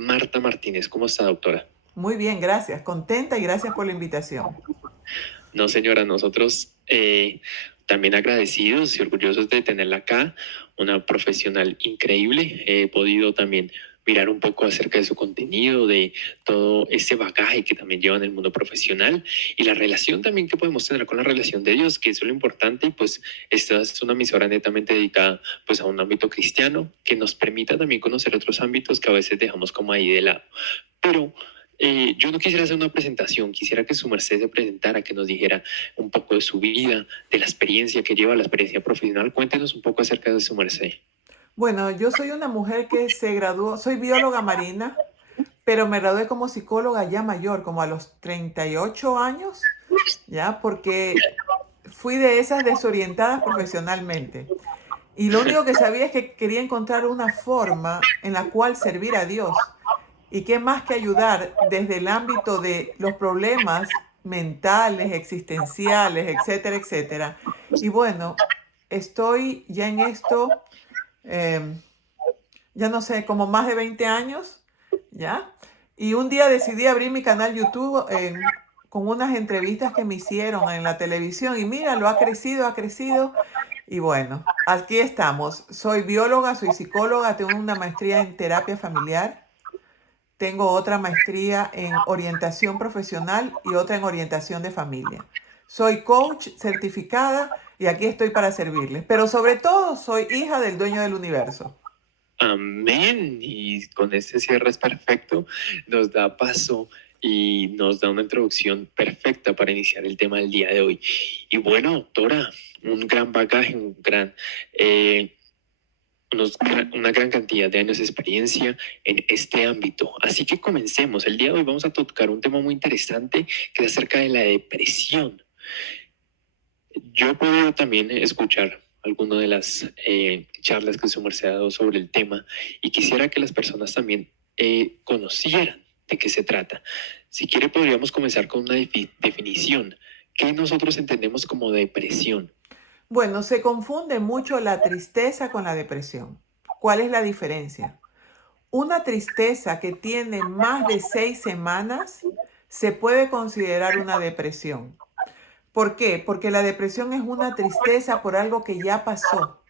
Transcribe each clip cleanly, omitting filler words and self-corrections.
Marta Martínez. ¿Cómo está, doctora? Muy bien, gracias. Contenta y gracias por la invitación. No, señora, nosotros también agradecidos y orgullosos de tenerla acá, una profesional increíble. He podido también mirar un poco acerca de su contenido, de todo ese bagaje que también lleva en el mundo profesional y la relación también que podemos tener con la relación de Dios, que eso es lo importante. Y pues esta es una emisora netamente dedicada pues a un ámbito cristiano que nos permita también conocer otros ámbitos que a veces dejamos como ahí de lado. Pero yo no quisiera hacer una presentación, quisiera que su merced se presentara, que nos dijera un poco de su vida, de la experiencia que lleva, la experiencia profesional. Cuéntenos un poco acerca de su merced. Bueno, yo soy una mujer que se graduó, soy bióloga marina, pero me gradué como psicóloga ya mayor, como a los 38 años, ya, porque fui de esas desorientadas profesionalmente. Y lo único que sabía es que quería encontrar una forma en la cual servir a Dios. Y qué más que ayudar desde el ámbito de los problemas mentales, existenciales, etcétera, etcétera. Y bueno, estoy ya en esto, em, ya no sé, como más de 20 años, ¿ya? Y un día decidí abrir mi canal YouTube con unas entrevistas que me hicieron en la televisión y mira, lo ha crecido, ha crecido. Y bueno, aquí estamos. Soy bióloga, soy psicóloga, tengo una maestría en terapia familiar, tengo otra maestría en orientación profesional y otra en orientación de familia. Soy coach certificada y aquí estoy para servirles. Pero sobre todo soy hija del dueño del universo. Amén. Y con este cierre es perfecto. Nos da paso y nos da una introducción perfecta para iniciar el tema del día de hoy. Y bueno, doctora, un gran bagaje, eh, una gran cantidad de años de experiencia en este ámbito. Así que comencemos. El día de hoy vamos a tocar un tema muy interesante que es acerca de la depresión. Yo he podido también escuchar algunas de las charlas que su merced ha dado sobre el tema y quisiera que las personas también conocieran de qué se trata. Si quiere, podríamos comenzar con una definición. ¿Qué nosotros entendemos como depresión? Bueno, se confunde mucho la tristeza con la depresión. ¿Cuál es la diferencia? Una tristeza que tiene más de 6 semanas se puede considerar una depresión. ¿Por qué? Porque la depresión es una tristeza por algo que ya pasó.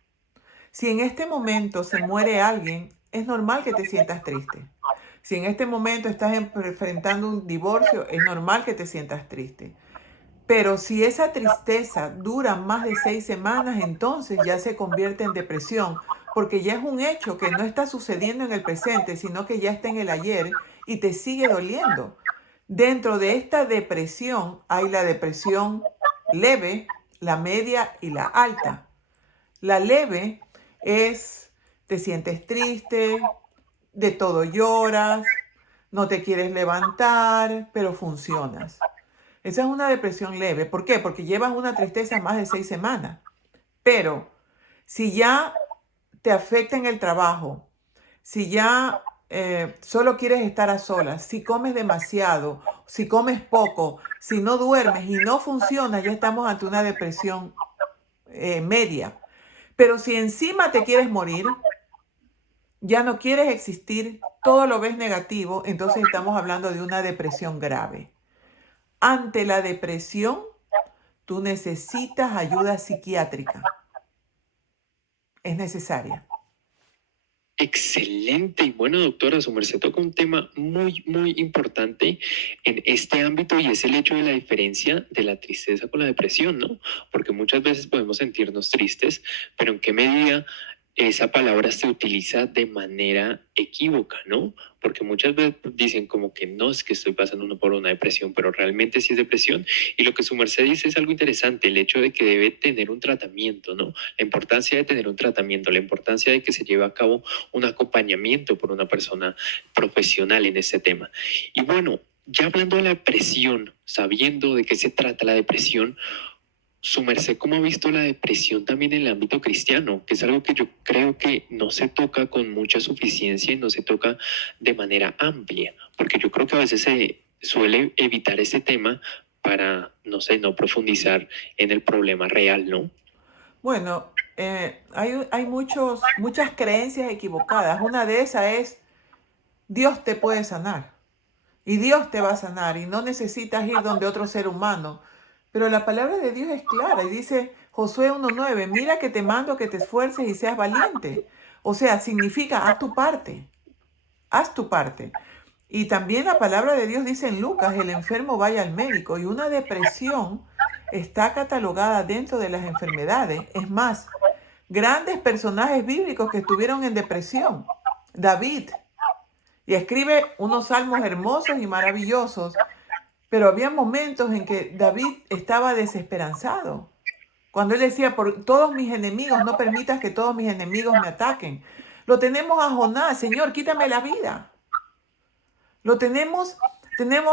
Si en este momento se muere alguien, es normal que te sientas triste. Si en este momento estás enfrentando un divorcio, es normal que te sientas triste. Pero si esa tristeza dura más de 6 semanas, entonces ya se convierte en depresión, porque ya es un hecho que no está sucediendo en el presente, sino que ya está en el ayer y te sigue doliendo. Dentro de esta depresión hay la depresión leve, la media y la alta. La leve es, te sientes triste, de todo lloras, no te quieres levantar, pero funcionas. Esa es una depresión leve. ¿Por qué? Porque llevas una tristeza más de 6 semanas. Pero si ya te afecta en el trabajo, si ya solo quieres estar a solas, si comes demasiado, si comes poco, si no duermes y no funciona, ya estamos ante una depresión media. Pero si encima te quieres morir, ya no quieres existir, todo lo ves negativo, entonces estamos hablando de una depresión grave. Ante la depresión, tú necesitas ayuda psiquiátrica. Es necesaria. Excelente. Y bueno, doctora, su merced toca un tema muy, muy importante en este ámbito y es el hecho de la diferencia de la tristeza con la depresión, ¿no? Porque muchas veces podemos sentirnos tristes, pero ¿en qué medida esa palabra se utiliza de manera equívoca, ¿no? Porque muchas veces dicen como que no es que estoy pasando uno por una depresión, pero realmente sí es depresión. Y lo que su merced dice es algo interesante, el hecho de que debe tener un tratamiento, ¿no? La importancia de tener un tratamiento, la importancia de que se lleve a cabo un acompañamiento por una persona profesional en este tema. Y bueno, ya hablando de la depresión, sabiendo de qué se trata la depresión, su merced, ¿cómo ha visto la depresión también en el ámbito cristiano? Que es algo que yo creo que no se toca con mucha suficiencia y no se toca de manera amplia, porque yo creo que a veces se suele evitar ese tema para, no sé, no profundizar en el problema real, ¿no? Bueno, hay muchas creencias equivocadas. Una de esas es, Dios te puede sanar. Y Dios te va a sanar y no necesitas ir donde otro ser humano. Pero la palabra de Dios es clara y dice Josué 1:9, mira que te mando que te esfuerces y seas valiente. O sea, significa haz tu parte, haz tu parte. Y también la palabra de Dios dice en Lucas, el enfermo vaya al médico y una depresión está catalogada dentro de las enfermedades. Es más, grandes personajes bíblicos que estuvieron en depresión. David, y escribe unos salmos hermosos y maravillosos, pero había momentos en que David estaba desesperanzado. Cuando él decía, por todos mis enemigos, no permitas que todos mis enemigos me ataquen. Lo tenemos a Jonás, Señor, quítame la vida. Lo tenemos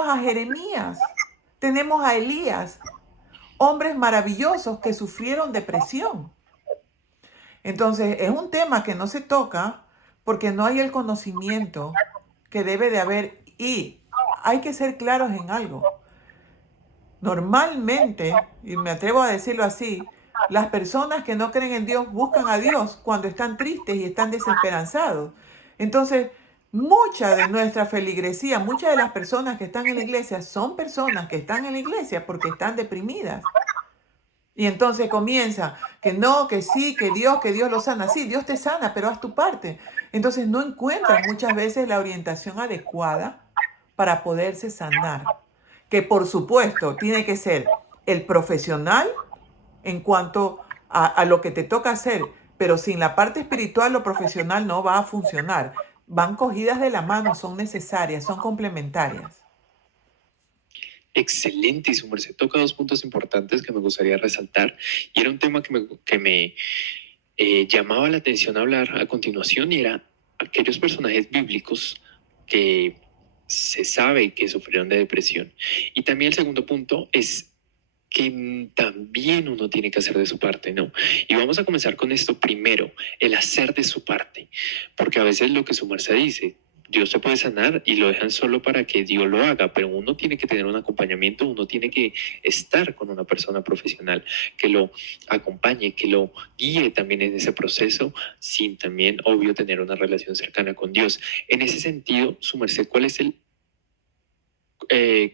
a Jeremías, tenemos a Elías, hombres maravillosos que sufrieron depresión. Entonces, es un tema que no se toca porque no hay el conocimiento que debe de haber y hay que ser claros en algo. Normalmente, y me atrevo a decirlo así, las personas que no creen en Dios buscan a Dios cuando están tristes y están desesperanzados. Entonces, mucha de nuestra feligresía, muchas de las personas que están en la iglesia son personas que están en la iglesia porque están deprimidas. Y entonces comienza que no, que sí, que Dios lo sana. Sí, Dios te sana, pero haz tu parte. Entonces no encuentran muchas veces la orientación adecuada para poderse sanar. Que por supuesto tiene que ser el profesional en cuanto a lo que te toca hacer, pero sin la parte espiritual lo profesional no va a funcionar. Van cogidas de la mano, son necesarias, son complementarias. Excelente, y su merced toca dos puntos importantes que me gustaría resaltar. Y era un tema que me llamaba la atención hablar a continuación, y era aquellos personajes bíblicos que se sabe que sufrieron de depresión. Y también el segundo punto es que también uno tiene que hacer de su parte, ¿no? Y vamos a comenzar con esto primero, el hacer de su parte, porque a veces lo que su merced dice, Dios te puede sanar y lo dejan solo para que Dios lo haga, pero uno tiene que tener un acompañamiento, uno tiene que estar con una persona profesional que lo acompañe, que lo guíe también en ese proceso, sin también, obvio, tener una relación cercana con Dios. En ese sentido, su merced, ¿cuál es el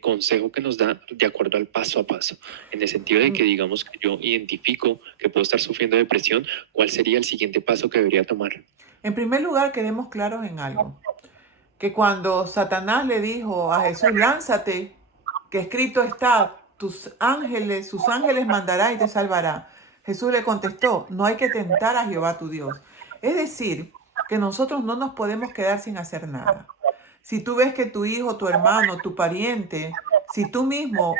consejo que nos da de acuerdo al paso a paso? En el sentido de que, digamos, que yo identifico que puedo estar sufriendo de depresión, ¿cuál sería el siguiente paso que debería tomar? En primer lugar, quedemos claros en algo. Que cuando Satanás le dijo a Jesús, lánzate, que escrito está, sus ángeles mandará y te salvará. Jesús le contestó, no hay que tentar a Jehová tu Dios. Es decir, que nosotros no nos podemos quedar sin hacer nada. Si tú ves que tu hijo, tu hermano, tu pariente, si tú mismo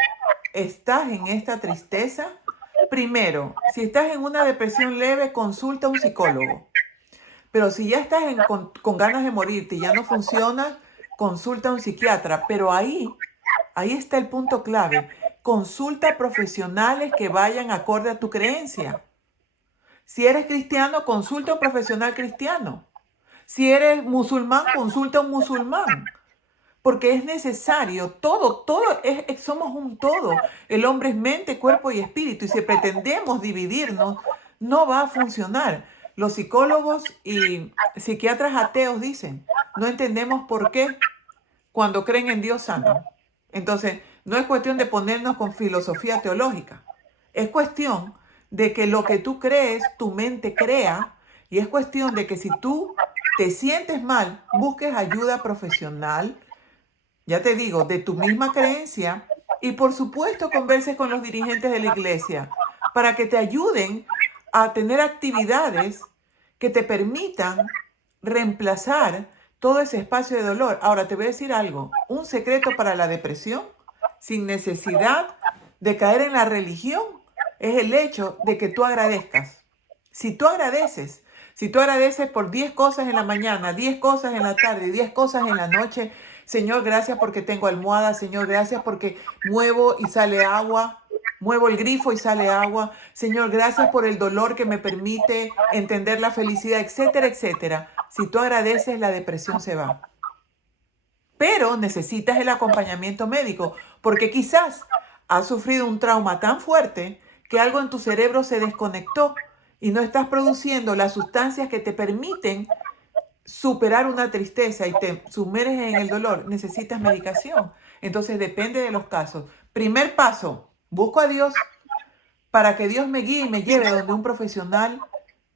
estás en esta tristeza, primero, si estás en una depresión leve, consulta a un psicólogo. Pero si ya estás con ganas de morirte y ya no funciona, consulta a un psiquiatra. Pero ahí está el punto clave. Consulta a profesionales que vayan acorde a tu creencia. Si eres cristiano, consulta a un profesional cristiano. Si eres musulmán, consulta a un musulmán. Porque es necesario, somos un todo. El hombre es mente, cuerpo y espíritu. Y si pretendemos dividirnos, no va a funcionar. Los psicólogos y psiquiatras ateos dicen, no entendemos por qué cuando creen en Dios sanan. Entonces, no es cuestión de ponernos con filosofía teológica. Es cuestión de que lo que tú crees, tu mente crea. Y es cuestión de que si tú te sientes mal, busques ayuda profesional, ya te digo, de tu misma creencia, y por supuesto converses con los dirigentes de la iglesia para que te ayuden a tener actividades que te permitan reemplazar todo ese espacio de dolor. Ahora te voy a decir algo, un secreto para la depresión, sin necesidad de caer en la religión, es el hecho de que tú agradezcas. Si tú agradeces por 10 cosas en la mañana, 10 cosas en la tarde, 10 cosas en la noche, Señor, gracias porque tengo almohada. Señor, gracias porque muevo y sale agua. Muevo el grifo y sale agua. Señor, gracias por el dolor que me permite entender la felicidad, etcétera, etcétera. Si tú agradeces, la depresión se va. Pero necesitas el acompañamiento médico porque quizás has sufrido un trauma tan fuerte que algo en tu cerebro se desconectó y no estás produciendo las sustancias que te permiten superar una tristeza y te sumerges en el dolor, necesitas medicación. Entonces depende de los casos. Primer paso, busco a Dios para que Dios me guíe y me lleve donde un profesional,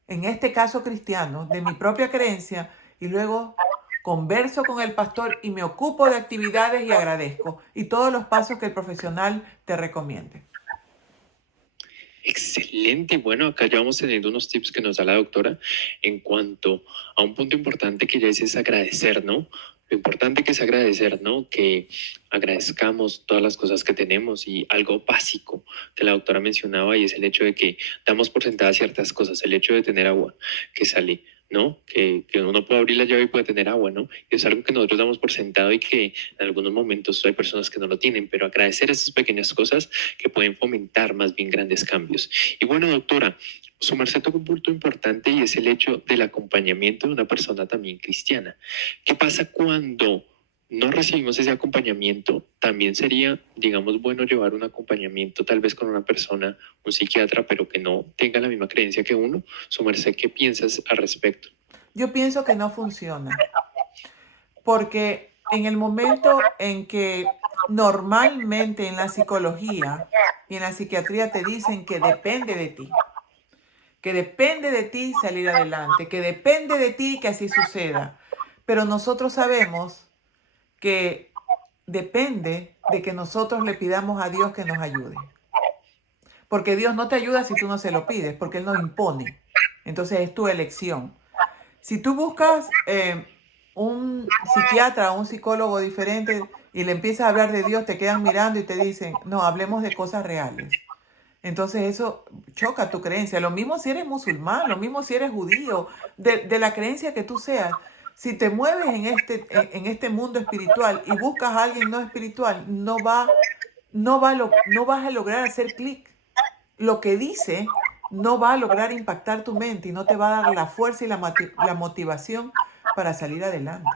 en este caso cristiano, de mi propia creencia, y luego converso con el pastor y me ocupo de actividades y agradezco, y todos los pasos que el profesional te recomiende. Excelente. Bueno, acá ya vamos teniendo unos tips que nos da la doctora en cuanto a un punto importante que ya es agradecer, ¿no? Lo importante que es agradecer, ¿no? Que agradezcamos todas las cosas que tenemos y algo básico que la doctora mencionaba y es el hecho de que damos por sentadas ciertas cosas, el hecho de tener agua que sale, ¿no? Que uno puede abrir la llave y puede tener agua, ¿no? Y es algo que nosotros damos por sentado y que en algunos momentos hay personas que no lo tienen, pero agradecer esas pequeñas cosas que pueden fomentar más bien grandes cambios. Y bueno, doctora, su merced toca un punto importante y es el hecho del acompañamiento de una persona también cristiana. ¿Qué pasa cuando no recibimos ese acompañamiento? También sería, digamos, bueno llevar un acompañamiento tal vez con una persona, un psiquiatra, pero que no tenga la misma creencia que uno. Su merced, ¿qué piensas al respecto? Yo pienso que no funciona, porque en el momento en que normalmente en la psicología y en la psiquiatría te dicen que depende de ti salir adelante, que depende de ti que así suceda, pero nosotros sabemos que depende de que nosotros le pidamos a Dios que nos ayude. Porque Dios no te ayuda si tú no se lo pides, porque Él nos impone. Entonces es tu elección. Si tú buscas un psiquiatra o un psicólogo diferente y le empiezas a hablar de Dios, te quedan mirando y te dicen, no, hablemos de cosas reales. Entonces eso choca tu creencia. Lo mismo si eres musulmán, lo mismo si eres judío, de la creencia que tú seas. Si te mueves en este mundo espiritual y buscas a alguien no espiritual, no vas a lograr hacer clic. Lo que dice no va a lograr impactar tu mente y no te va a dar la fuerza y la motivación para salir adelante.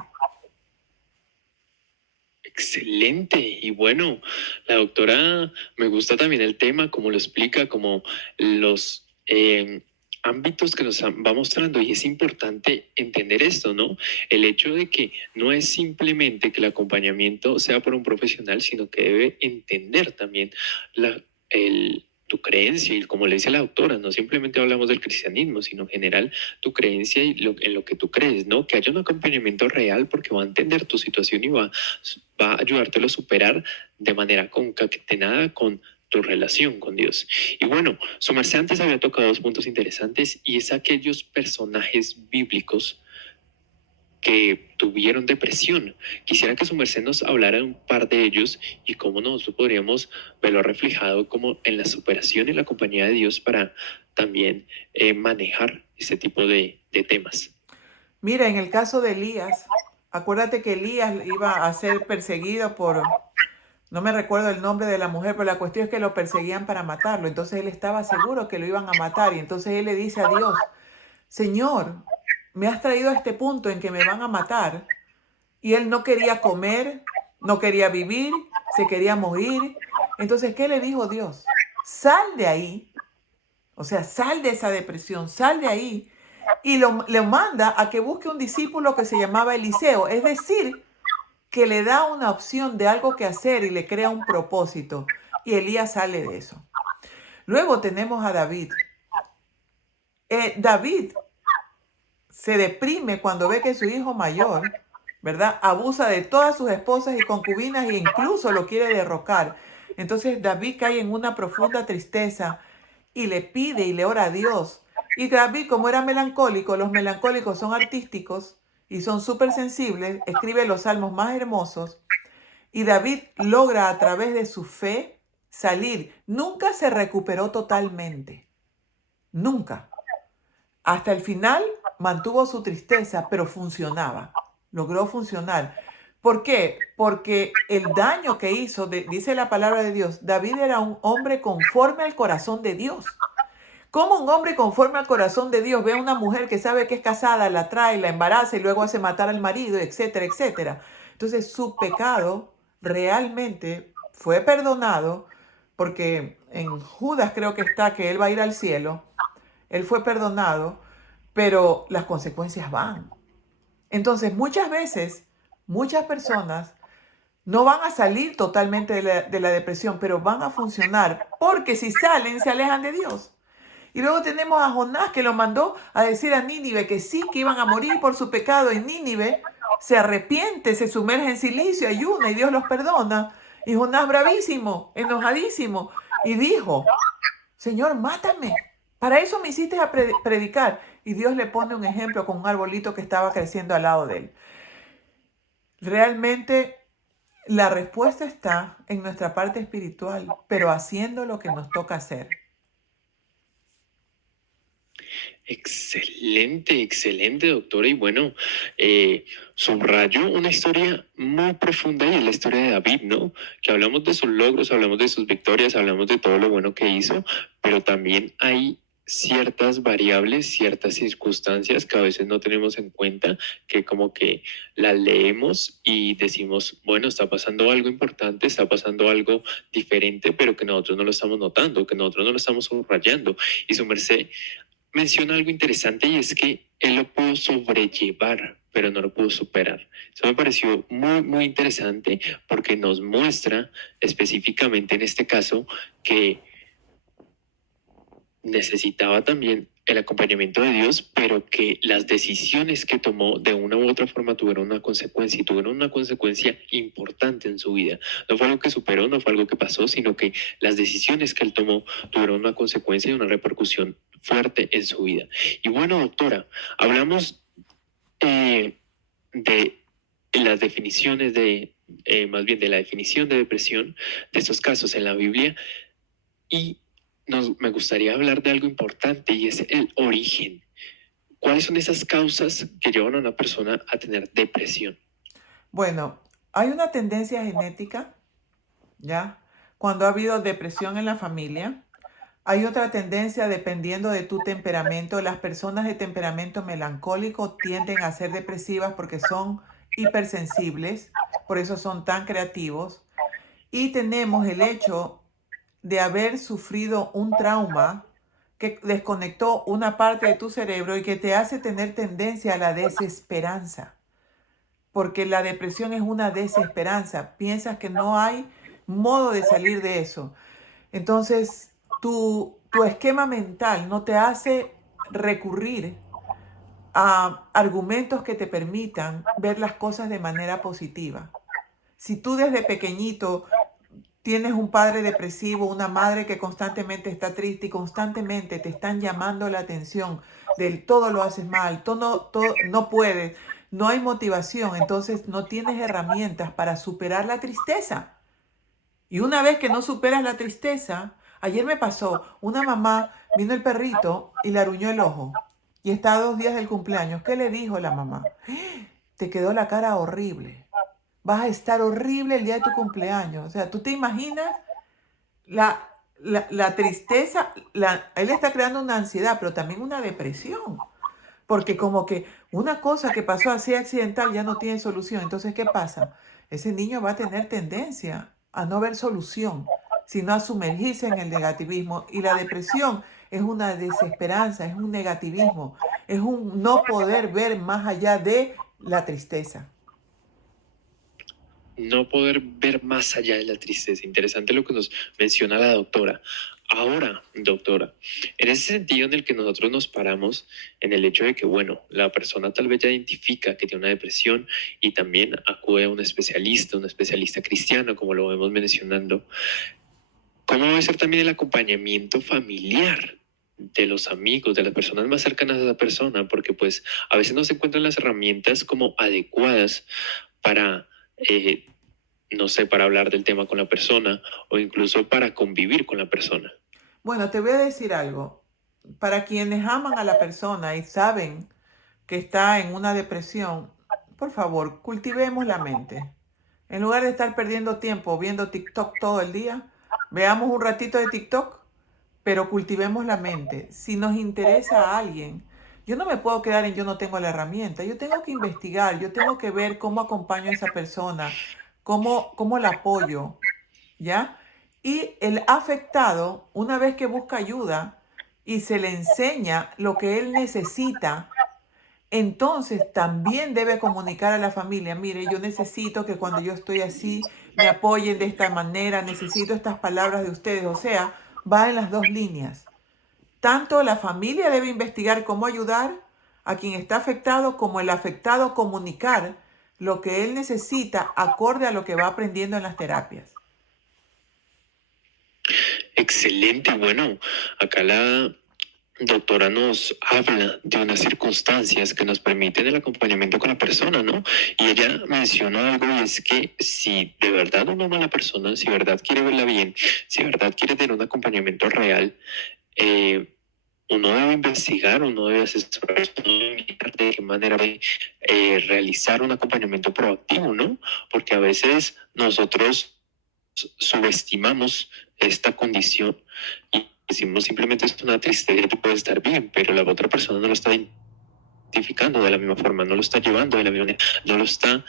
Excelente. Y bueno, la doctora me gusta también el tema, como lo explica, como los ámbitos que nos va mostrando. Y es importante entender esto, ¿no? El hecho de que no es simplemente que el acompañamiento sea por un profesional, sino que debe entender también tu creencia y como le dice la doctora, no simplemente hablamos del cristianismo, sino en general tu creencia y en lo que tú crees, ¿no? Que haya un acompañamiento real porque va a entender tu situación y va a ayudártelo a superar de manera concatenada con tu relación con Dios. Y bueno, su merced antes había tocado dos puntos interesantes y es aquellos personajes bíblicos que tuvieron depresión. Quisiera que su merced nos hablara de un par de ellos y cómo nosotros podríamos verlo reflejado como en la superación y la compañía de Dios para también manejar ese tipo de temas. Mira, en el caso de Elías, acuérdate que Elías iba a ser perseguido no me recuerdo el nombre de la mujer, pero la cuestión es que lo perseguían para matarlo. Entonces él estaba seguro que lo iban a matar y entonces él le dice a Dios, Señor, me has traído a este punto en que me van a matar. Y él no quería comer, no quería vivir, se quería morir. Entonces, ¿qué le dijo Dios? Sal de ahí, o sea, sal de esa depresión, sal de ahí. Y le manda a que busque un discípulo que se llamaba Eliseo, es decir, que le da una opción de algo que hacer y le crea un propósito. Y Elías sale de eso. Luego tenemos a David. David se deprime cuando ve que su hijo mayor, ¿verdad? Abusa de todas sus esposas y concubinas e incluso lo quiere derrocar. Entonces David cae en una profunda tristeza y le pide y le ora a Dios. Y David, como era melancólico, los melancólicos son artísticos y son súper sensibles, escribe los salmos más hermosos. Y David logra a través de su fe salir. Nunca se recuperó totalmente. Nunca. Hasta el final mantuvo su tristeza, pero funcionaba. Logró funcionar. ¿Por qué? Porque el daño que hizo, dice la palabra de Dios, David era un hombre conforme al corazón de Dios. ¿Cómo un hombre conforme al corazón de Dios ve a una mujer que sabe que es casada, la trae, la embaraza y luego hace matar al marido, etcétera, etcétera? Entonces su pecado realmente fue perdonado porque en Judas creo que está que él va a ir al cielo. Él fue perdonado, pero las consecuencias van. Entonces, muchas veces, muchas personas no van a salir totalmente de la depresión, pero van a funcionar porque si salen, se alejan de Dios. Y luego tenemos a Jonás que lo mandó a decir a Nínive que sí, que iban a morir por su pecado en Nínive. Se arrepiente, se sumerge en silicio, ayuna y Dios los perdona. Y Jonás bravísimo, enojadísimo, y dijo, Señor, mátame. Para eso me hiciste a predicar. Y Dios le pone un ejemplo con un arbolito que estaba creciendo al lado de él. Realmente la respuesta está en nuestra parte espiritual, pero haciendo lo que nos toca hacer. Excelente, excelente, doctora. Y bueno, subrayo una historia muy profunda y es la historia de David, ¿no? Que hablamos de sus logros, hablamos de sus victorias, hablamos de todo lo bueno que hizo, pero también hay ciertas variables, ciertas circunstancias que a veces no tenemos en cuenta, que como que las leemos y decimos, bueno, está pasando algo importante, está pasando algo diferente, pero que nosotros no lo estamos notando, que nosotros no lo estamos subrayando. Y su merced menciona algo interesante y es que él lo pudo sobrellevar, pero no lo pudo superar. Eso me pareció muy, muy interesante porque nos muestra específicamente en este caso que necesitaba también el acompañamiento de Dios, pero que las decisiones que tomó de una u otra forma tuvieron una consecuencia y tuvieron una consecuencia importante en su vida. No fue algo que superó, no fue algo que pasó, sino que las decisiones que él tomó tuvieron una consecuencia y una repercusión fuerte en su vida. Y bueno, doctora, hablamos de las definiciones más bien de la definición de depresión, de estos casos en la Biblia, y me gustaría hablar de algo importante y es el origen. ¿Cuáles son esas causas que llevan a una persona a tener depresión? Bueno, hay una tendencia genética, ¿ya? Cuando ha habido depresión en la familia. Hay otra tendencia dependiendo de tu temperamento. Las personas de temperamento melancólico tienden a ser depresivas porque son hipersensibles, por eso son tan creativos. Y tenemos el hecho de haber sufrido un trauma que desconectó una parte de tu cerebro y que te hace tener tendencia a la desesperanza, porque la depresión es una desesperanza. Piensas que no hay modo de salir de eso. Entonces, tu esquema mental no te hace recurrir a argumentos que te permitan ver las cosas de manera positiva. Si tú desde pequeñito tienes un padre depresivo, una madre que constantemente está triste y constantemente te están llamando la atención del todo lo haces mal, todo, no puedes, no hay motivación, entonces no tienes herramientas para superar la tristeza. Y una vez que no superas la tristeza, ayer me pasó, una mamá vino el perrito y le aruñó el ojo. Y está a 2 días del cumpleaños. ¿Qué le dijo la mamá? Te quedó la cara horrible. Vas a estar horrible el día de tu cumpleaños. O sea, ¿tú te imaginas la tristeza? Él está creando una ansiedad, pero también una depresión. Porque como que una cosa que pasó así accidental ya no tiene solución. Entonces, ¿qué pasa? Ese niño va a tener tendencia a no ver solución, sino a sumergirse en el negativismo. Y la depresión es una desesperanza, es un negativismo, es un no poder ver más allá de la tristeza. No poder ver más allá de la tristeza. Interesante lo que nos menciona la doctora. Ahora, doctora, en ese sentido en el que nosotros nos paramos, en el hecho de que, bueno, la persona tal vez ya identifica que tiene una depresión y también acude a un especialista cristiano, como lo vemos mencionando, ¿cómo debe ser también el acompañamiento familiar de los amigos, de las personas más cercanas a esa persona? Porque pues a veces no se encuentran las herramientas como adecuadas para, no sé, para hablar del tema con la persona o incluso para convivir con la persona. Bueno, te voy a decir algo. Para quienes aman a la persona y saben que está en una depresión, por favor, cultivemos la mente. En lugar de estar perdiendo tiempo viendo TikTok todo el día, veamos un ratito de TikTok, pero cultivemos la mente. Si nos interesa a alguien, yo no me puedo quedar en yo no tengo la herramienta. Yo tengo que investigar, yo tengo que ver cómo acompaño a esa persona, cómo la apoyo, ¿ya? Y el afectado, una vez que busca ayuda y se le enseña lo que él necesita, entonces también debe comunicar a la familia, mire, yo necesito que cuando yo estoy así me apoyen de esta manera, necesito estas palabras de ustedes. O sea, va en las dos líneas. Tanto la familia debe investigar cómo ayudar a quien está afectado, como el afectado comunicar lo que él necesita acorde a lo que va aprendiendo en las terapias. Excelente. Bueno, acá la doctora nos habla de unas circunstancias que nos permiten el acompañamiento con la persona, ¿no? Y ella menciona algo y es que si de verdad uno ama a la persona, si de verdad quiere verla bien, si de verdad quiere tener un acompañamiento real, uno debe investigar, uno debe asesorarse, uno debe mirar de qué manera debe realizar un acompañamiento proactivo, ¿no? Porque a veces nosotros subestimamos esta condición y decimos simplemente es una tristeza que puede estar bien, pero la otra persona no lo está identificando de la misma forma, no lo está llevando de la misma manera, no lo está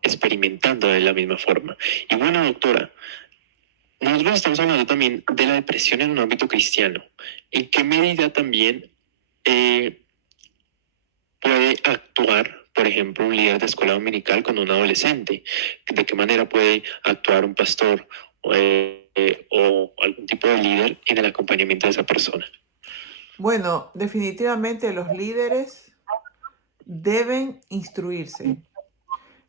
experimentando de la misma forma. Y bueno, doctora, nosotros estamos hablando también de la depresión en un ámbito cristiano. ¿En qué medida también puede actuar, por ejemplo, un líder de escuela dominical con un adolescente? ¿De qué manera puede actuar un pastor o algún tipo de líder en el acompañamiento de esa persona? Bueno, definitivamente los líderes deben instruirse.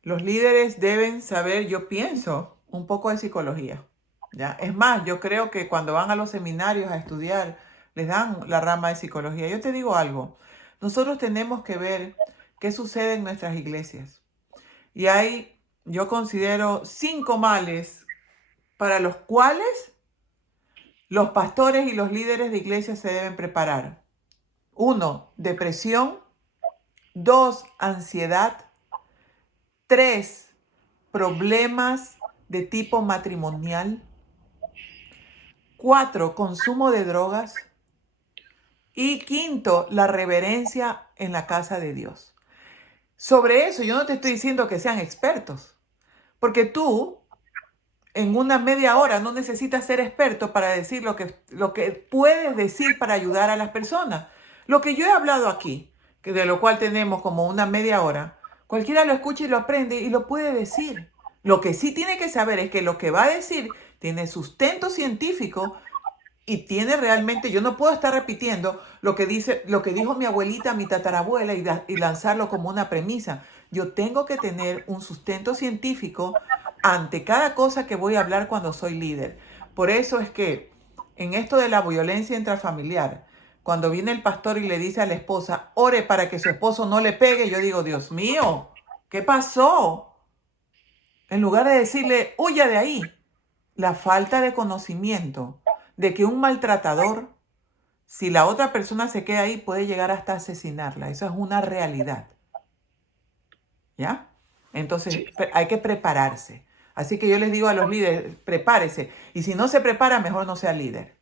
Los líderes deben saber, yo pienso, un poco de psicología. ¿Ya? Es más, yo creo que cuando van a los seminarios a estudiar, les dan la rama de psicología. Yo te digo algo, nosotros tenemos que ver qué sucede en nuestras iglesias. Y hay, yo considero, 5 males para los cuales los pastores y los líderes de iglesia se deben preparar. 1, depresión. 2, ansiedad. 3, problemas de tipo matrimonial. 4, consumo de drogas. Y 5, la reverencia en la casa de Dios. Sobre eso yo no te estoy diciendo que sean expertos, porque tú en una media hora no necesitas ser experto para decir lo que puedes decir para ayudar a las personas. Lo que yo he hablado aquí, que de lo cual tenemos como una media hora, cualquiera lo escucha y lo aprende y lo puede decir. Lo que sí tiene que saber es que lo que va a decir tiene sustento científico y tiene realmente, yo no puedo estar repitiendo lo que dijo mi abuelita, mi tatarabuela y lanzarlo como una premisa. Yo tengo que tener un sustento científico ante cada cosa que voy a hablar cuando soy líder. Por eso es que en esto de la violencia intrafamiliar, cuando viene el pastor y le dice a la esposa, ore para que su esposo no le pegue, yo digo, Dios mío, ¿qué pasó? En lugar de decirle, huya de ahí, la falta de conocimiento de que un maltratador, si la otra persona se queda ahí, puede llegar hasta asesinarla. Eso es una realidad. ¿Ya? Entonces Sí. hay que prepararse. Así que yo les digo a los líderes, prepárese. Y si no se prepara, mejor no sea líder.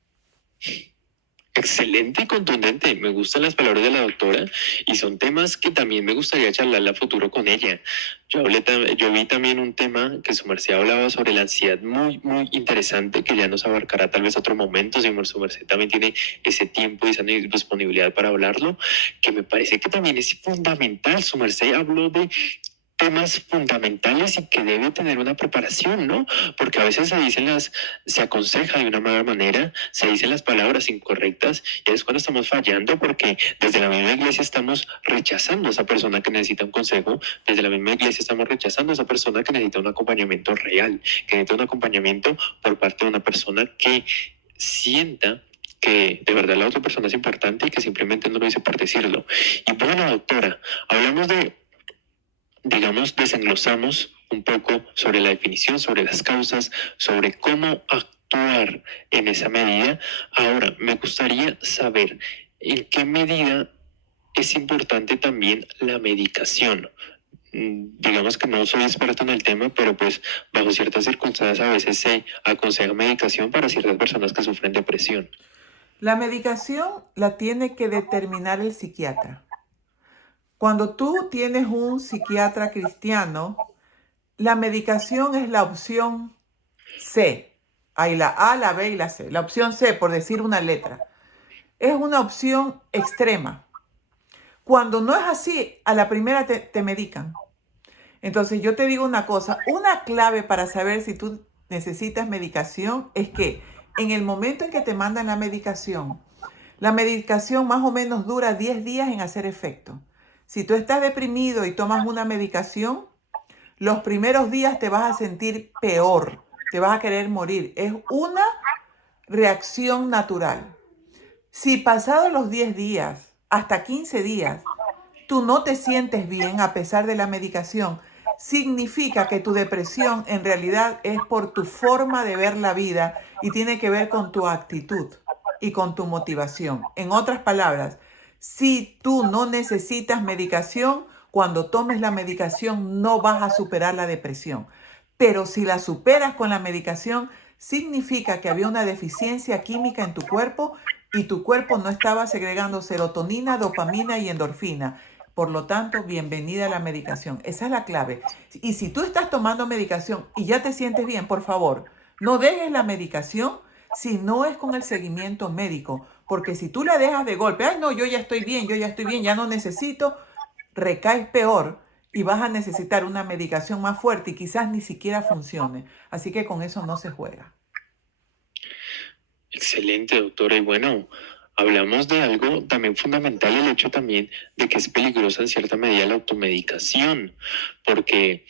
Excelente y contundente. Me gustan las palabras de la doctora y son temas que también me gustaría charlar a futuro con ella. Yo vi también un tema que su merced hablaba sobre la ansiedad muy, muy interesante que ya nos abarcará tal vez otro momento, si su merced también tiene ese tiempo y esa disponibilidad para hablarlo, que me parece que también es fundamental. Su merced habló de temas fundamentales y que debe tener una preparación, ¿no? Porque a veces se aconseja de una mala manera, se dicen las palabras incorrectas y es cuando estamos fallando porque desde la misma iglesia estamos rechazando a esa persona que necesita un consejo, desde la misma iglesia estamos rechazando a esa persona que necesita un acompañamiento real, que necesita un acompañamiento por parte de una persona que sienta que de verdad la otra persona es importante y que simplemente no lo dice por decirlo. Y bueno, doctora, hablamos digamos, desenglosamos un poco sobre la definición, sobre las causas, sobre cómo actuar en esa medida. Ahora, me gustaría saber en qué medida es importante también la medicación. Digamos que no soy experto en el tema, pero pues bajo ciertas circunstancias a veces se aconseja medicación para ciertas personas que sufren depresión. La medicación la tiene que determinar el psiquiatra. Cuando tú tienes un psiquiatra cristiano, la medicación es la opción C. Hay la A, la B y la C. La opción C, por decir una letra, es una opción extrema. Cuando no es así, a la primera te medican. Entonces yo te digo una cosa, una clave para saber si tú necesitas medicación es que en el momento en que te mandan la medicación más o menos dura 10 días en hacer efecto. Si tú estás deprimido y tomas una medicación, los primeros días te vas a sentir peor, te vas a querer morir. Es una reacción natural. Si pasados los 10 días, hasta 15 días, tú no te sientes bien a pesar de la medicación, significa que tu depresión en realidad es por tu forma de ver la vida y tiene que ver con tu actitud y con tu motivación. En otras palabras, si tú no necesitas medicación, cuando tomes la medicación no vas a superar la depresión. Pero si la superas con la medicación, significa que había una deficiencia química en tu cuerpo y tu cuerpo no estaba segregando serotonina, dopamina y endorfina. Por lo tanto, bienvenida a la medicación. Esa es la clave. Y si tú estás tomando medicación y ya te sientes bien, por favor, no dejes la medicación si no es con el seguimiento médico. Porque si tú la dejas de golpe, ay no, yo ya estoy bien, ya no necesito, recaes peor y vas a necesitar una medicación más fuerte y quizás ni siquiera funcione. Así que con eso no se juega. Excelente, doctora. Y bueno, hablamos de algo también fundamental, el hecho también de que es peligrosa en cierta medida la automedicación, porque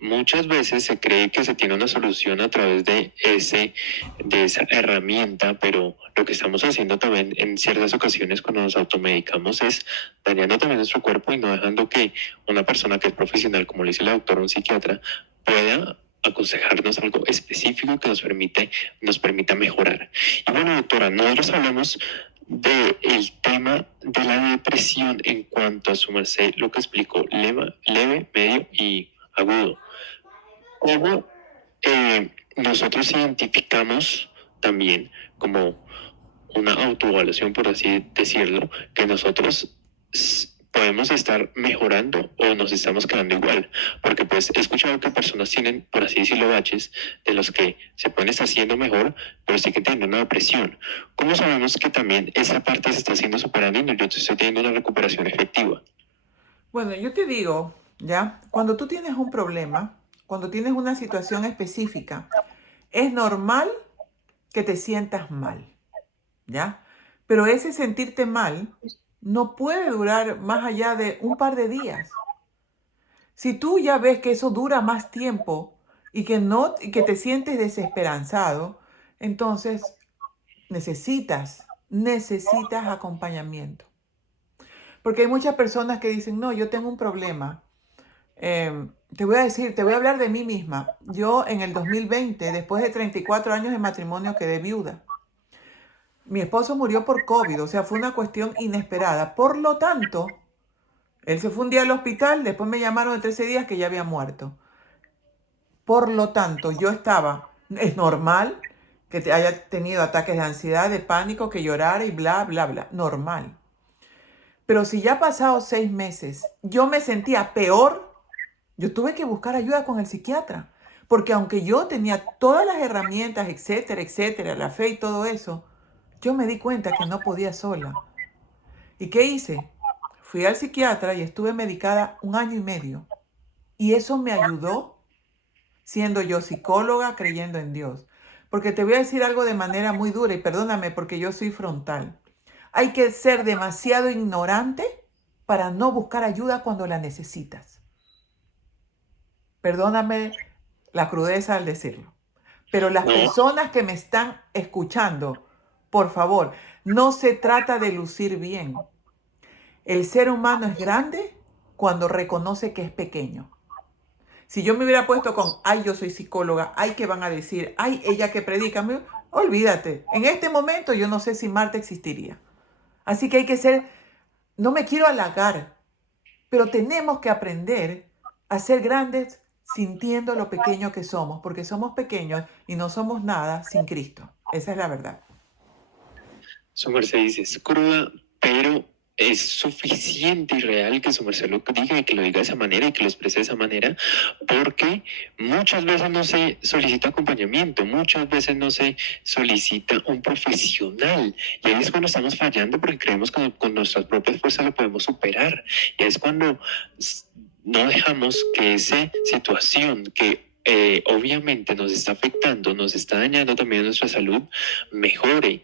muchas veces se cree que se tiene una solución a través de esa herramienta, pero lo que estamos haciendo también en ciertas ocasiones cuando nos automedicamos es dañando también nuestro cuerpo y no dejando que una persona que es profesional, como le dice la doctora, un psiquiatra, pueda aconsejarnos algo específico que nos permita mejorar. Y bueno, doctora, nosotros hablamos del tema de la depresión en cuanto a su merced, lo que explicó, leve, medio y agudo. ¿Cómo nosotros identificamos también como una autoevaluación, por así decirlo, que nosotros podemos estar mejorando o nos estamos quedando igual? Porque pues he escuchado que personas tienen, por así decirlo, baches de los que se pueden estar haciendo mejor, pero sí que tienen una depresión. ¿Cómo sabemos que también esa parte se está haciendo superando y yo estoy teniendo una recuperación efectiva? Bueno, yo te digo, ¿ya? Cuando tú tienes un problema, cuando tienes una situación específica, es normal que te sientas mal, ¿ya? Pero ese sentirte mal no puede durar más allá de un par de días. Si tú ya ves que eso dura más tiempo y que te sientes desesperanzado, entonces necesitas acompañamiento. Porque hay muchas personas que dicen, no, yo tengo un problema. Te voy a hablar de mí misma. Yo en el 2020, después de 34 años de matrimonio, quedé viuda. Mi esposo murió por COVID, o sea, fue una cuestión inesperada. Por lo tanto, él se fue un día al hospital, después me llamaron de 13 días que ya había muerto. Por lo tanto, es normal que te haya tenido ataques de ansiedad, de pánico, que llorara y bla, bla, bla, normal. Pero si ya ha pasado 6 meses, yo me sentía peor, yo tuve que buscar ayuda con el psiquiatra. Porque aunque yo tenía todas las herramientas, etcétera, la fe y todo eso, yo me di cuenta que no podía sola. ¿Y qué hice? Fui al psiquiatra y estuve medicada 1 año y medio. Y eso me ayudó, siendo yo psicóloga, creyendo en Dios. Porque te voy a decir algo de manera muy dura y perdóname porque yo soy frontal. Hay que ser demasiado ignorante para no buscar ayuda cuando la necesitas. Perdóname la crudeza al decirlo. Pero las No, personas que me están escuchando, por favor, no se trata de lucir bien. El ser humano es grande cuando reconoce que es pequeño. Si yo me hubiera puesto con, ay, yo soy psicóloga, ay, ¿qué van a decir? Ay, ella que predica, olvídate. En este momento yo no sé si Marte existiría. Así que hay que ser, no me quiero halagar, pero tenemos que aprender a ser grandes sintiendo lo pequeño que somos, porque somos pequeños y no somos nada sin Cristo. Esa es la verdad. su merced dice, es cruda, pero es suficiente y real que su merced lo diga y que lo diga de esa manera y que lo exprese de esa manera, porque muchas veces no se solicita acompañamiento, muchas veces no se solicita un profesional. Y ahí es cuando estamos fallando porque creemos que con nuestras propias fuerzas lo podemos superar. Y es cuando no dejamos que esa situación que obviamente nos está afectando, nos está dañando también nuestra salud, mejore.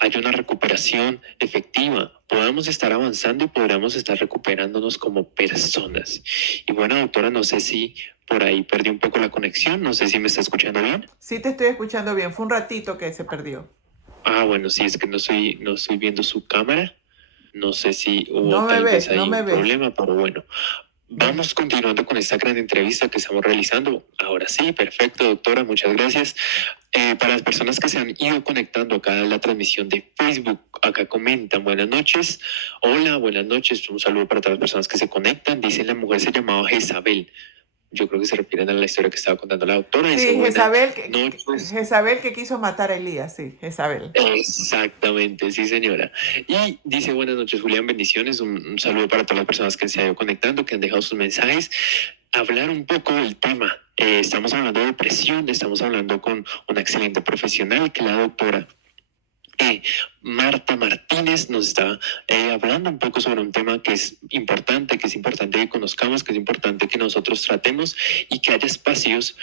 Haya una recuperación efectiva, podamos estar avanzando y podamos estar recuperándonos como personas. Y bueno, doctora, no sé si por ahí perdí un poco la conexión, no sé si me está escuchando bien. Sí te estoy escuchando bien, fue un ratito que se perdió. Ah, bueno, sí, es que no estoy viendo su cámara, no sé si hubo No me tal vez ves, no ahí me un ves. problema, pero bueno. Vamos continuando con esta gran entrevista que estamos realizando. Ahora sí, perfecto, doctora, muchas gracias. Para las personas que se han ido conectando acá a la transmisión de Facebook, acá comentan, buenas noches. Hola, buenas noches. Un saludo para todas las personas que se conectan. Dicen la mujer se llamaba Jezabel. Yo creo que se refieren a la historia que estaba contando la doctora. Dice Sí, buenas noches. Jezabel que quiso matar a Elías, sí, Jezabel. Exactamente, sí señora. Y dice buenas noches Julián, bendiciones, un saludo para todas las personas que se han ido conectando, que han dejado sus mensajes. Hablar un poco del tema. Estamos hablando de depresión, estamos hablando con una excelente profesional que es la doctora Marta Martínez nos está hablando un poco sobre un tema que es importante que conozcamos, que es importante que nosotros tratemos y que haya espacios,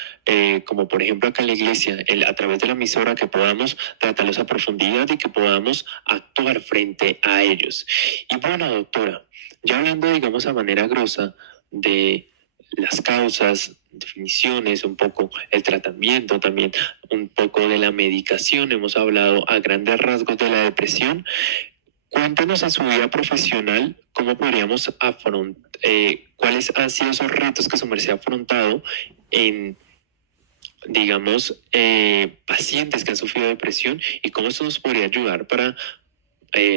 como por ejemplo acá en la iglesia, a través de la emisora, que podamos tratarlos a profundidad y que podamos actuar frente a ellos. Y bueno, doctora, ya hablando, digamos, a manera grosa de las causas, definiciones, un poco el tratamiento, también un poco de la medicación, hemos hablado a grandes rasgos de la depresión. Cuéntanos en su vida profesional cómo podríamos afrontar, cuáles han sido esos retos que su merced ha afrontado en, digamos, pacientes que han sufrido depresión y cómo esto nos podría ayudar para,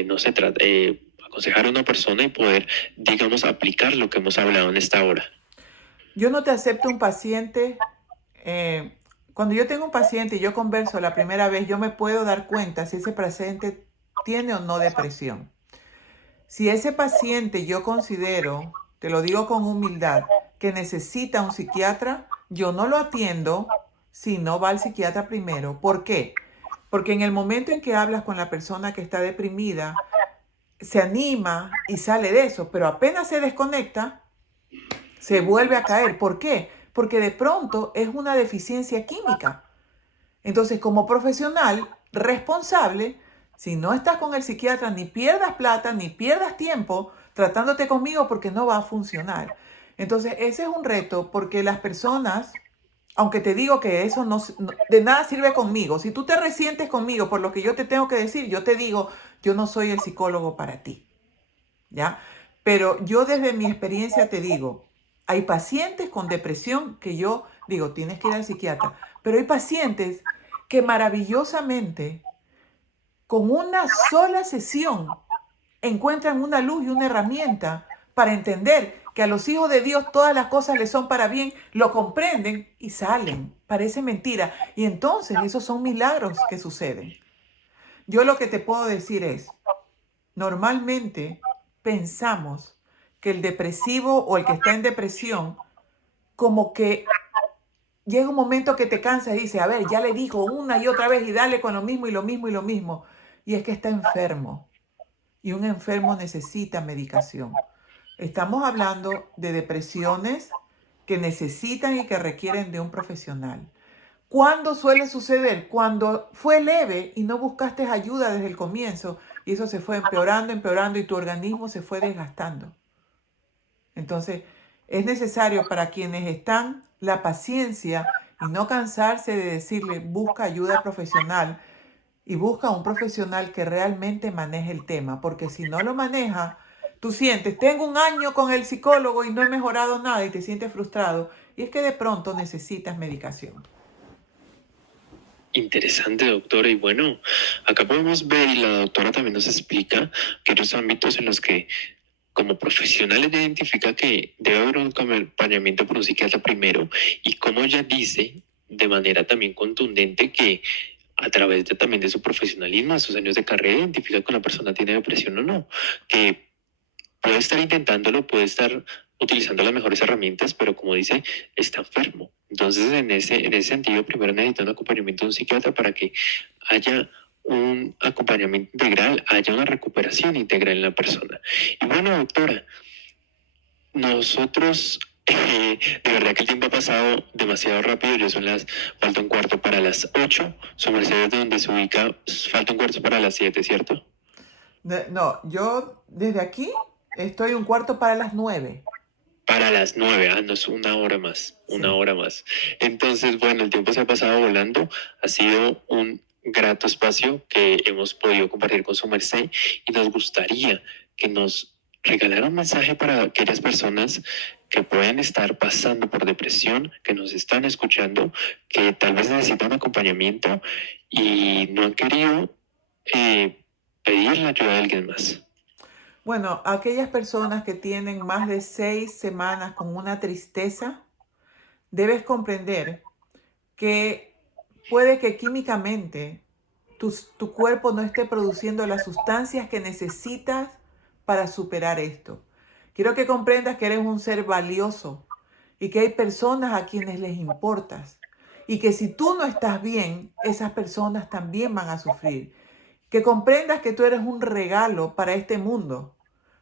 no sé, aconsejar a una persona y poder, digamos, aplicar lo que hemos hablado en esta hora. Yo no te acepto un paciente. Cuando yo tengo un paciente y yo converso la primera vez, yo me puedo dar cuenta si ese paciente tiene o no depresión. Si ese paciente yo considero, te lo digo con humildad, que necesita un psiquiatra, yo no lo atiendo si no va al psiquiatra primero. ¿Por qué? Porque en el momento en que hablas con la persona que está deprimida, se anima y sale de eso, pero apenas se desconecta, se vuelve a caer. ¿Por qué? Porque de pronto es una deficiencia química. Entonces, como profesional responsable, si no estás con el psiquiatra, ni pierdas plata, ni pierdas tiempo tratándote conmigo porque no va a funcionar. Entonces, ese es un reto porque las personas, aunque te digo que eso de nada sirve conmigo, si tú te resientes conmigo por lo que yo te tengo que decir, yo te digo, yo no soy el psicólogo para ti, ¿ya? Pero yo desde mi experiencia te digo, hay pacientes con depresión que yo digo, tienes que ir al psiquiatra, pero hay pacientes que maravillosamente, con una sola sesión, encuentran una luz y una herramienta para entender que a los hijos de Dios todas las cosas les son para bien, lo comprenden y salen. Parece mentira. Y entonces esos son milagros que suceden. Yo lo que te puedo decir es, normalmente pensamos que el depresivo o el que está en depresión, como que llega un momento que te cansa y dice, a ver, ya le dijo una y otra vez y dale con lo mismo y lo mismo y lo mismo. Y es que está enfermo. Y un enfermo necesita medicación. Estamos hablando de depresiones que necesitan y que requieren de un profesional. ¿Cuándo suele suceder? Cuando fue leve y no buscaste ayuda desde el comienzo y eso se fue empeorando, empeorando y tu organismo se fue desgastando. Entonces, es necesario para quienes están la paciencia y no cansarse de decirle, busca ayuda profesional y busca un profesional que realmente maneje el tema, porque si no lo maneja, tú sientes, tengo un año con el psicólogo y no he mejorado nada y te sientes frustrado y es que de pronto necesitas medicación. Interesante, doctora. Y bueno, acá podemos ver, y la doctora también nos explica, aquellos ámbitos en los que como profesionales ya identifica que debe haber un acompañamiento por un psiquiatra primero, y como ella dice de manera también contundente que a través de, también de su profesionalismo, de sus años de carrera, identifica que una persona tiene depresión o no, que puede estar intentándolo, puede estar utilizando las mejores herramientas, pero como dice, está enfermo. Entonces, en ese sentido, primero necesita un acompañamiento de un psiquiatra para que haya un acompañamiento integral, haya una recuperación integral en la persona. Y bueno, doctora, nosotros, de verdad que el tiempo ha pasado demasiado rápido, falta un cuarto para las 8, su merced es donde se ubica, falta un cuarto para las 7, ¿cierto? No, yo desde aquí estoy un cuarto para las 9. Para las 9, no es una Sí. hora más. Entonces, bueno, el tiempo se ha pasado volando, ha sido un grato espacio que hemos podido compartir con su merced y nos gustaría que nos regalara un mensaje para aquellas personas que pueden estar pasando por depresión, que nos están escuchando, que tal vez necesitan acompañamiento y no han querido pedir la ayuda de alguien más. Bueno, aquellas personas que tienen más de 6 semanas con una tristeza, debes comprender que puede que químicamente tu cuerpo no esté produciendo las sustancias que necesitas para superar esto. Quiero que comprendas que eres un ser valioso y que hay personas a quienes les importas y que si tú no estás bien, esas personas también van a sufrir. Que comprendas que tú eres un regalo para este mundo,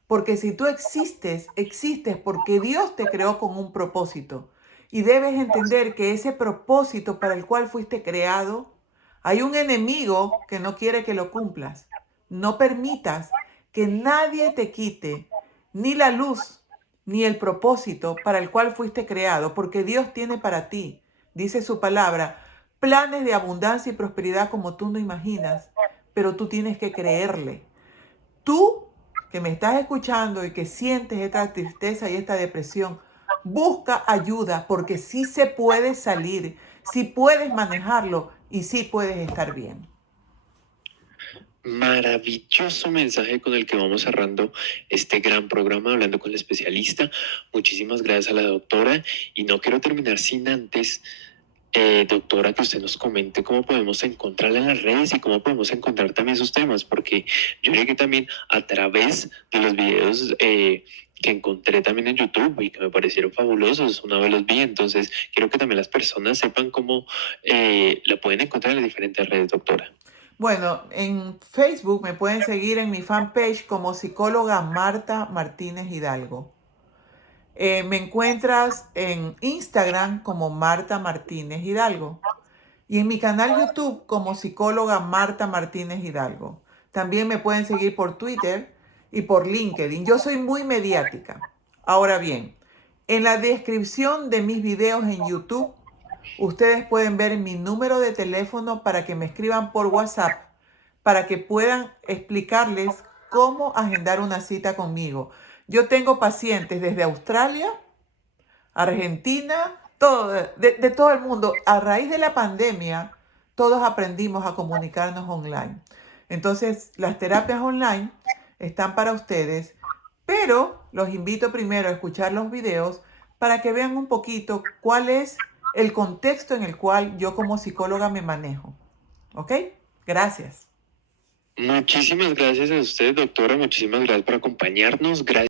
porque si tú existes, existes porque Dios te creó con un propósito. Y debes entender que ese propósito para el cual fuiste creado, hay un enemigo que no quiere que lo cumplas. No permitas que nadie te quite ni la luz ni el propósito para el cual fuiste creado, porque Dios tiene para ti, dice su palabra, planes de abundancia y prosperidad como tú no imaginas, pero tú tienes que creerle. Tú que me estás escuchando y que sientes esta tristeza y esta depresión, busca ayuda porque sí se puede salir, sí puedes manejarlo y sí puedes estar bien. Maravilloso mensaje con el que vamos cerrando este gran programa hablando con el especialista. Muchísimas gracias a la doctora y no quiero terminar sin antes, doctora, que usted nos comente cómo podemos encontrarla en las redes y cómo podemos encontrar también sus temas, porque yo llegué también a través de los videos que encontré también en YouTube y que me parecieron fabulosos, una vez los vi, entonces quiero que también las personas sepan cómo la pueden encontrar en las diferentes redes, doctora. Bueno, en Facebook me pueden seguir en mi fanpage como psicóloga Marta Martínez Hidalgo. Me encuentras en Instagram como Marta Martínez Hidalgo y en mi canal YouTube como psicóloga Marta Martínez Hidalgo. También me pueden seguir por Twitter y por LinkedIn. Yo soy muy mediática. Ahora bien, en la descripción de mis videos en YouTube, ustedes pueden ver mi número de teléfono para que me escriban por WhatsApp, para que puedan explicarles cómo agendar una cita conmigo. Yo tengo pacientes desde Australia, Argentina, de todo el mundo. A raíz de la pandemia, todos aprendimos a comunicarnos online. Entonces, las terapias online están para ustedes, pero los invito primero a escuchar los videos para que vean un poquito cuál es el contexto en el cual yo como psicóloga me manejo. ¿Ok? Gracias. Muchísimas gracias a usted, doctora. Muchísimas gracias por acompañarnos. Gracias.